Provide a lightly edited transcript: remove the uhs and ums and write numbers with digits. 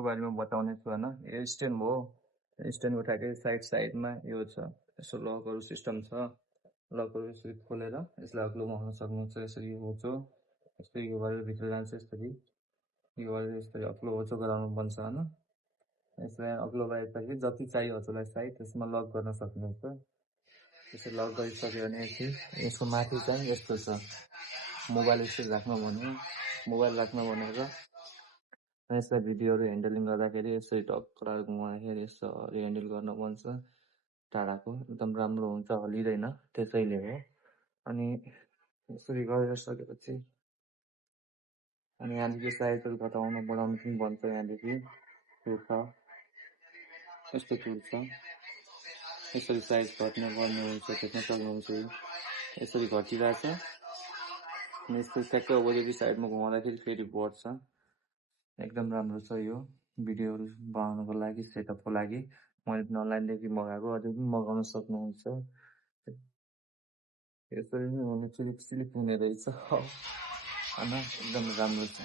स्ट्यान्डको बारेमा बताउने छु होइन। यो स्ट्यान्ड हो, स्ट्यान्डको ठ्याक्कै साइडमा यो छ, यसो लकहरू सिस्टम छ। लकहरू यसरी खोलेर यसलाई अग्लो बनाउन सक्नुहुन्छ। यसरी होचो यसरी यो गरेर भित्र जान्छ, यसरी यो गरेर यसरी अग्लो होचो गराउनु पर्छ होइन। यसलाई अग्लो गराएपछि जति चाहियो होचोलाई साइड त्यसमा लक गर्न सक्नुहुन्छ। यसरी लक गरिसक्यो भने यसको माथि चाहिँ यस्तो छ, मोबाइल यसरी राख्न भन्यो, मोबाइल राख्न भनेर यसलाई भिडियोहरू ह्यान्डलिङ गर्दाखेरि यसरी टक्कर घुमाउँदाखेरि यसरी ह्यान्डल गर्न भन्छ। टाढाको एकदम राम्रो हुन्छ, हलिँदैन, त्यसैले हो। अनि यसरी गरेर सकेपछि अनि यहाँदेखि साइजहरू घटाउन बढाउनु पनि भन्छ। यहाँदेखि त्यो छ, यस्तो टुल छ, यसरी साइज घट्ने बढ्ने हुन्छ, देख्न सक्नुहुन्छ। यसरी घटिरहेछ अनि यसको ट्याक्कै अपोजिट साइडमा घुमाउँदाखेरि फेरि बढ्छ। एकदम राम्रो छ यो भिडियोहरू बनाउनको लागि, सेटअपको लागि। मैले पनि अनलाइनदेखि मगाएको, अझै पनि मगाउन सक्नुहुन्छ। यसरी नै हुने, सिलिप हुने रहेछ होइन, एकदम राम्रो छ।